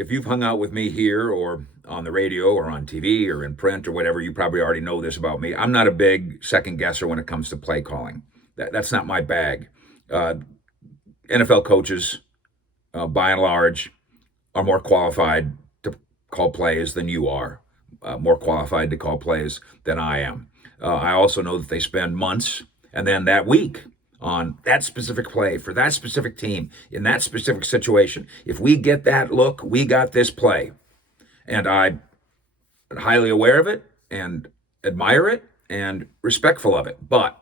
if you've hung out with me here or on the radio or on TV or in print or whatever, you probably already know this about me. I'm not a big second guesser when it comes to play calling. That's not my bag. Uh, NFL coaches, by and large, are more qualified to call plays than you are, more qualified to call plays than I am. I also know that they spend months and then that week on that specific play for that specific team in that specific situation. If we get that look, we got this play. And I'm highly aware of it and admire it and respectful of it. But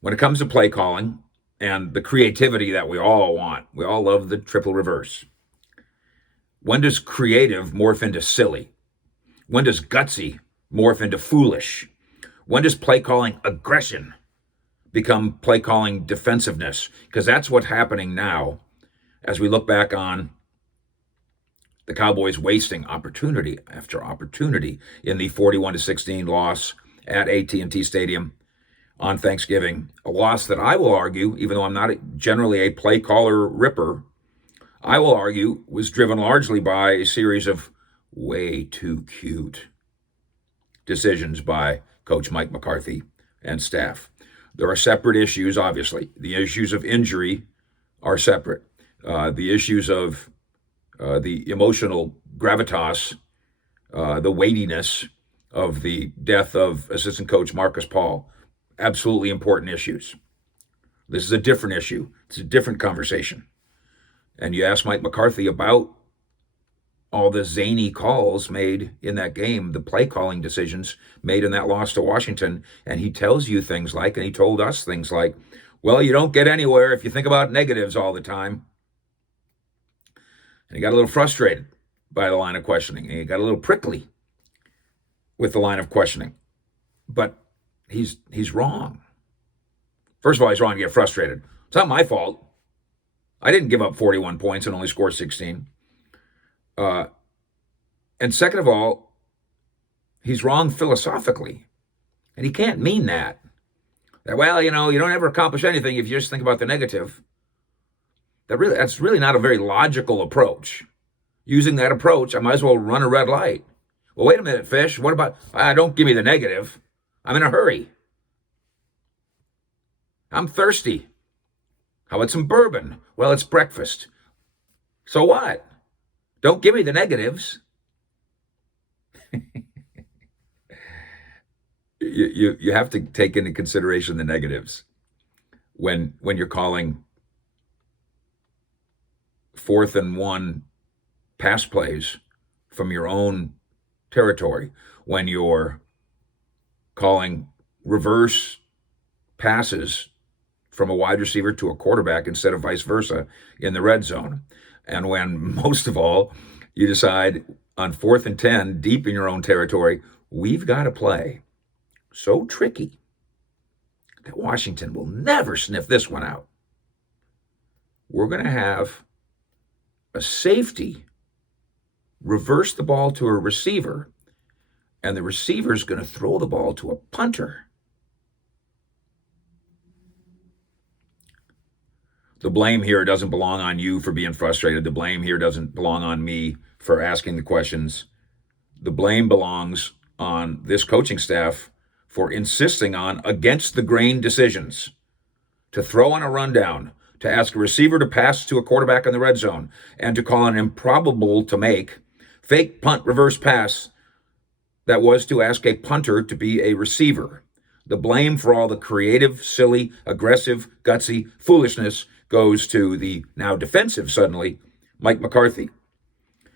when it comes to play calling and the creativity that we all want, we all love the triple reverse. When does creative morph into silly? When does gutsy morph into foolish? When does play calling aggression become play calling defensiveness? Because that's what's happening now as we look back on the Cowboys wasting opportunity after opportunity in the 41-16 loss at AT&T Stadium on Thanksgiving. A loss that I will argue, even though I'm not generally a play caller ripper, I will argue was driven largely by a series of way too cute decisions by Coach Mike McCarthy and staff. There are separate issues, obviously. The issues of injury are separate. The issues of the emotional gravitas, the weightiness of the death of assistant coach Marcus Paul, absolutely important issues. This is a different issue. It's a different conversation. And you ask Mike McCarthy about all the zany calls made in that game, the play calling decisions made in that loss to Washington, and he tells you things like, and he told us things like, well, you don't get anywhere if you think about negatives all the time. And he got a little frustrated by the line of questioning, and he got a little prickly with the line of questioning. But he's wrong. First of all, he's wrong to get frustrated. It's not my fault. I didn't give up 41 points and only score 16. And second of all, he's wrong philosophically. And he can't mean that. That, well, you don't ever accomplish anything if you just think about the negative. That's really not a very logical approach. Using that approach, I might as well run a red light. Well, wait a minute, Fish. What about, don't give me the negative. I'm in a hurry. I'm thirsty. How about some bourbon? Well, it's breakfast. So what? Don't give me the negatives. You have to take into consideration the negatives when you're calling 4th and 1 pass plays from your own territory, when you're calling reverse passes from a wide receiver to a quarterback instead of vice versa in the red zone. And when, most of all, you decide on 4th and 10, deep in your own territory, we've got to play so tricky that Washington will never sniff this one out. We're going to have a safety reverse the ball to a receiver, and the receiver's going to throw the ball to a punter. The blame here doesn't belong on you for being frustrated. The blame here doesn't belong on me for asking the questions. The blame belongs on this coaching staff for insisting on against the grain decisions, to throw on a rundown, to ask a receiver to pass to a quarterback in the red zone, and to call an improbable to make fake punt reverse pass that was to ask a punter to be a receiver. The blame for all the creative, silly, aggressive, gutsy foolishness goes to the now defensive, suddenly, Mike McCarthy.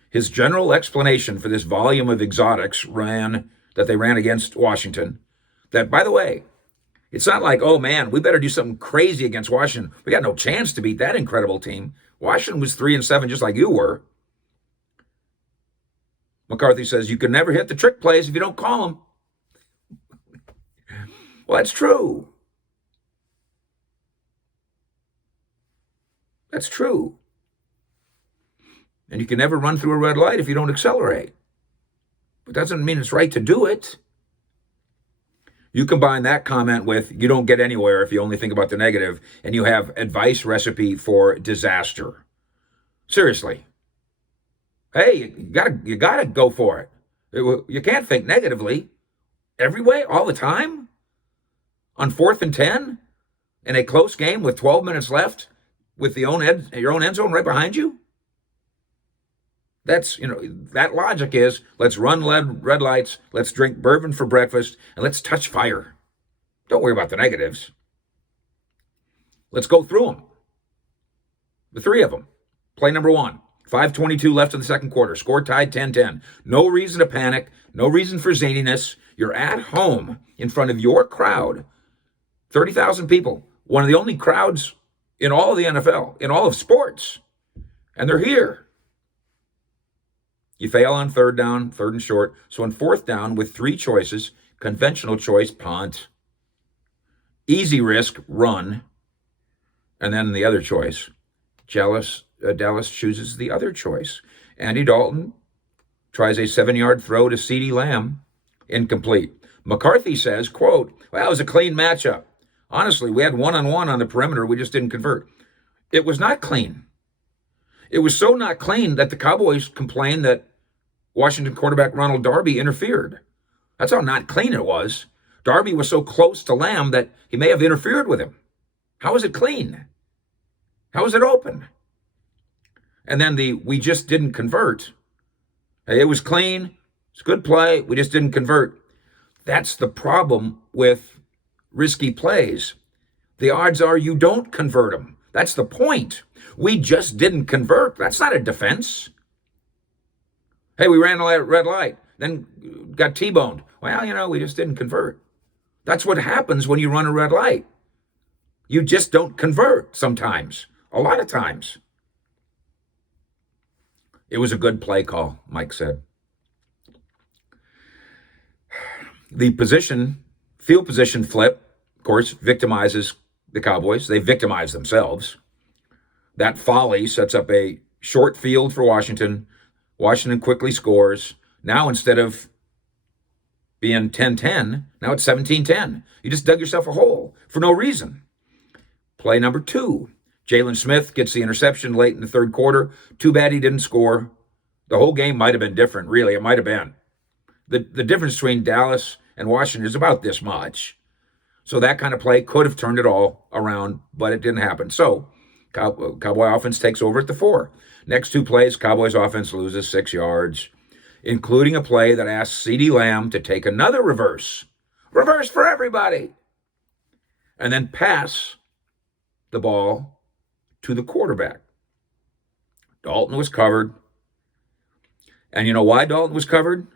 His general explanation for this volume of exotics that they ran against Washington, that, by the way, it's not like, oh man, we better do something crazy against Washington. We got no chance to beat that incredible team. Washington was 3-7, just like you were. McCarthy says you can never hit the trick plays if you don't call them. Well, that's true. That's true. And you can never run through a red light if you don't accelerate. But that doesn't mean it's right to do it. You combine that comment with you don't get anywhere if you only think about the negative, and you have advice recipe for disaster. Seriously. Hey, you gotta go for it. You can't think negatively every way, all the time. On 4th and 10 in a close game with 12 minutes left, with your own end zone right behind you. That logic is let's run red lights, let's drink bourbon for breakfast, and let's touch fire. Don't worry about the negatives. Let's go through them. The three of them. Play number one. 5:22 left in the second quarter. Score tied 10-10. No reason to panic. No reason for zaniness. You're at home in front of your crowd. 30,000 people. One of the only crowds in all of the NFL, in all of sports. And they're here. You fail on third down, third and short. So on fourth down with three choices, conventional choice, punt. Easy risk, run. And then the other choice, Dallas chooses the other choice. Andy Dalton tries a 7-yard throw to CeeDee Lamb, incomplete. McCarthy says, quote, well, it was a clean matchup. Honestly, we had one-on-one on the perimeter. We just didn't convert. It was not clean. It was so not clean that the Cowboys complained that Washington quarterback Ronald Darby interfered. That's how not clean it was. Darby was so close to Lamb that he may have interfered with him. How is it clean? How is it open? And then we just didn't convert. It was clean. It's a good play. We just didn't convert. That's the problem with risky plays. The odds are you don't convert them. That's the point. We just didn't convert. That's not a defense. Hey, we ran a red light, then got T-boned. Well, we just didn't convert. That's what happens when you run a red light. You just don't convert sometimes, a lot of times. It was a good play call, Mike said. The field position flip, of course, victimizes the Cowboys. They victimize themselves. That folly sets up a short field for Washington. Washington quickly scores. Now, instead of being 10-10, now it's 17-10. You just dug yourself a hole for no reason. Play number two. Jalen Smith gets the interception late in the third quarter. Too bad he didn't score. The whole game might have been different, really. It might have been. The difference between Dallas and Washington is about this much. So that kind of play could have turned it all around, but it didn't happen. So Cowboy offense takes over at the 4. Next two plays, Cowboys offense loses 6 yards, including a play that asks CeeDee Lamb to take another reverse. Reverse for everybody. And then pass the ball to the quarterback. Dalton was covered. And you know why Dalton was covered?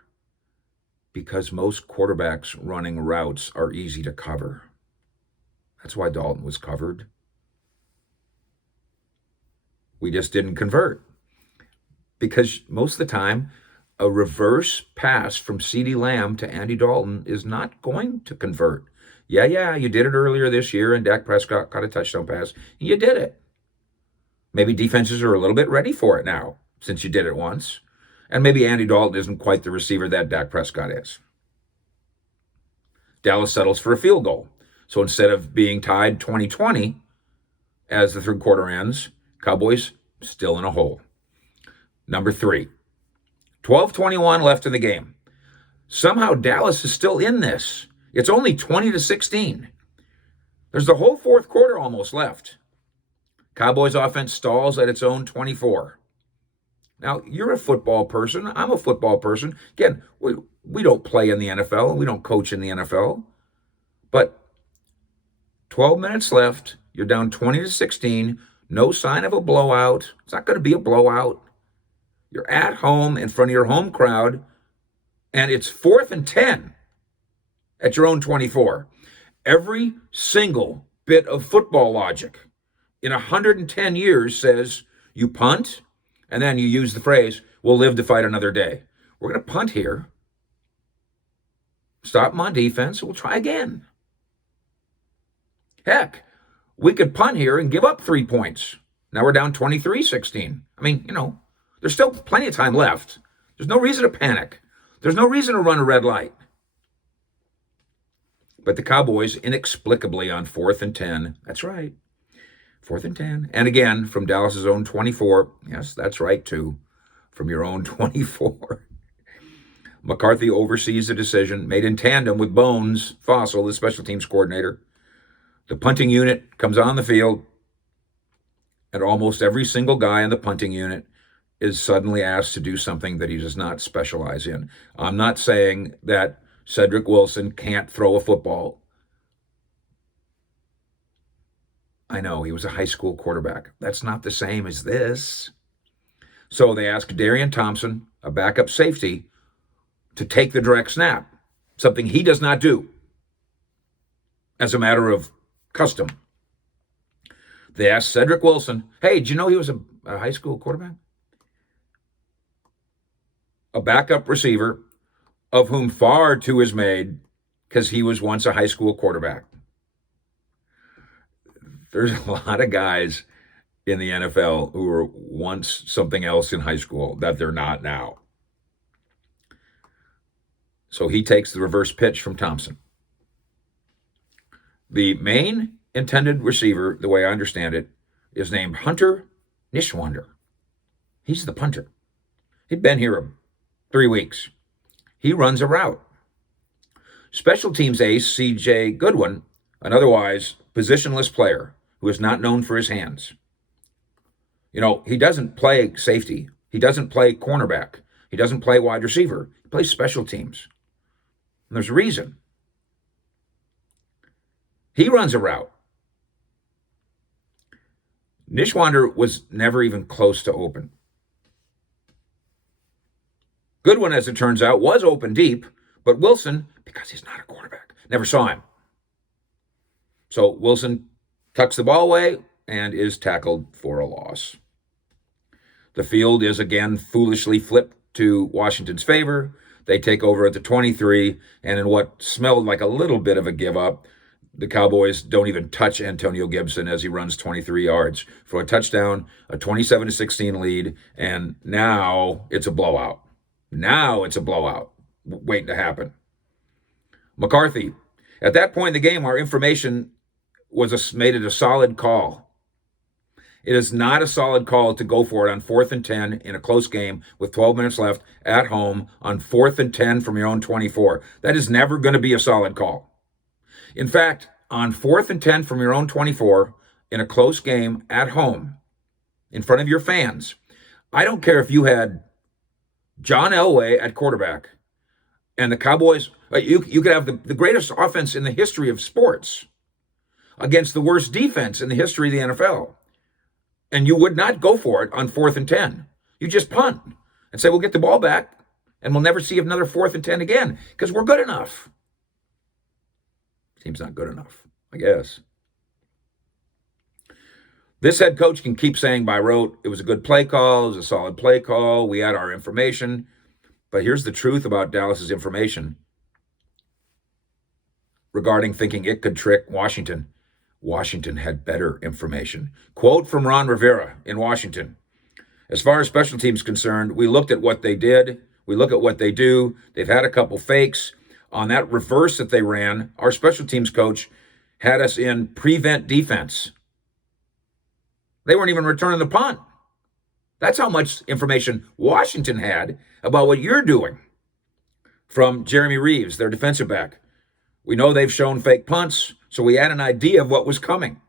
Because most quarterbacks running routes are easy to cover. That's why Dalton was covered. We just didn't convert. Because most of the time, a reverse pass from CeeDee Lamb to Andy Dalton is not going to convert. Yeah, you did it earlier this year, and Dak Prescott caught a touchdown pass, and you did it. Maybe defenses are a little bit ready for it now, since you did it once. And maybe Andy Dalton isn't quite the receiver that Dak Prescott is. Dallas settles for a field goal. So instead of being tied 20-20 as the third quarter ends, Cowboys still in a hole. Number 3. 12:21 left in the game. Somehow Dallas is still in this. It's only 20-16. There's the whole fourth quarter almost left. Cowboys offense stalls at its own 24. Now, you're a football person. I'm a football person. Again, we don't play in the NFL. We don't coach in the NFL. But 12 minutes left. You're down 20-16. No sign of a blowout. It's not going to be a blowout. You're at home in front of your home crowd, and it's 4th and 10 at your own 24. Every single bit of football logic in 110 years says you punt, and then you use the phrase, we'll live to fight another day. We're going to punt here. Stop them on defense, and we'll try again. Heck, we could punt here and give up 3 points. Now we're down 23-16. I mean, there's still plenty of time left. There's no reason to panic. There's no reason to run a red light. But the Cowboys, inexplicably on 4th and 10, that's right, 4th and 10. And again, from Dallas's own 24. Yes, that's right, too. From your own 24. McCarthy oversees the decision, made in tandem with Bones Fossil, the special teams coordinator. The punting unit comes on the field, and almost every single guy in the punting unit is suddenly asked to do something that he does not specialize in. I'm not saying that Cedric Wilson can't throw a football. I know, he was a high school quarterback. That's not the same as this. So they asked Darian Thompson, a backup safety, to take the direct snap, something he does not do as a matter of custom. They asked Cedric Wilson, hey, did you know he was a high school quarterback? A backup receiver of whom far too is made because he was once a high school quarterback. There's a lot of guys in the NFL who were once something else in high school that they're not now. So he takes the reverse pitch from Thompson. The main intended receiver, the way I understand it, is named Hunter Nishwander. He's the punter. He'd been here 3 weeks. He runs a route. Special teams ace C.J. Goodwin, an otherwise positionless player who is not known for his hands. You know, he doesn't play safety. He doesn't play cornerback. He doesn't play wide receiver. He plays special teams. And there's a reason. He runs a route. Nishwander was never even close to open. Goodwin, as it turns out, was open deep, but Wilson, because he's not a quarterback, never saw him. So Wilson tucks the ball away and is tackled for a loss. The field is again foolishly flipped to Washington's favor. They take over at the 23, and in what smelled like a little bit of a give up, the Cowboys don't even touch Antonio Gibson as he runs 23 yards for a touchdown, a 27-16 lead, and now it's a blowout. Now it's a blowout waiting to happen. McCarthy, at that point in the game, our information made it a solid call. It is not a solid call to go for it on 4th and 10 in a close game with 12 minutes left at home on 4th and 10 from your own 24. That is never going to be a solid call. In fact, on 4th and 10 from your own 24 in a close game at home in front of your fans, I don't care if you had John Elway at quarterback and the Cowboys, you could have the greatest offense in the history of sports against the worst defense in the history of the NFL. And you would not go for it on 4th and 10. You just punt and say, we'll get the ball back and we'll never see another 4th and 10 again because we're good enough. Seems not good enough, I guess. This head coach can keep saying by rote, it was a good play call, it was a solid play call, we had our information. But here's the truth about Dallas's information regarding thinking it could trick Washington. Washington had better information. Quote from Ron Rivera in Washington. As far as special teams concerned, we looked at what they did. We look at what they do. They've had a couple fakes. On that reverse that they ran, our special teams coach had us in prevent defense. They weren't even returning the punt. That's how much information Washington had about what you're doing. From Jeremy Reeves, their defensive back. We know they've shown fake punts, so we had an idea of what was coming.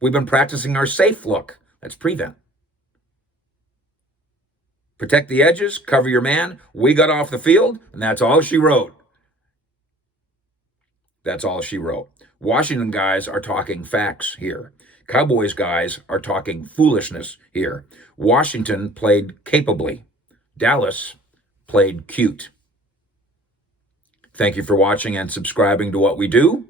We've been practicing our safe look. That's prevent. Protect the edges, cover your man. We got off the field, and that's all she wrote. That's all she wrote. Washington guys are talking facts here. Cowboys guys are talking foolishness here. Washington played capably. Dallas played cute. Thank you for watching and subscribing to what we do.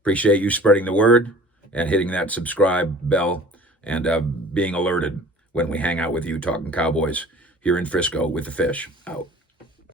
Appreciate you spreading the word and hitting that subscribe bell and being alerted when we hang out with you talking Cowboys here in Frisco with the Fish. Out.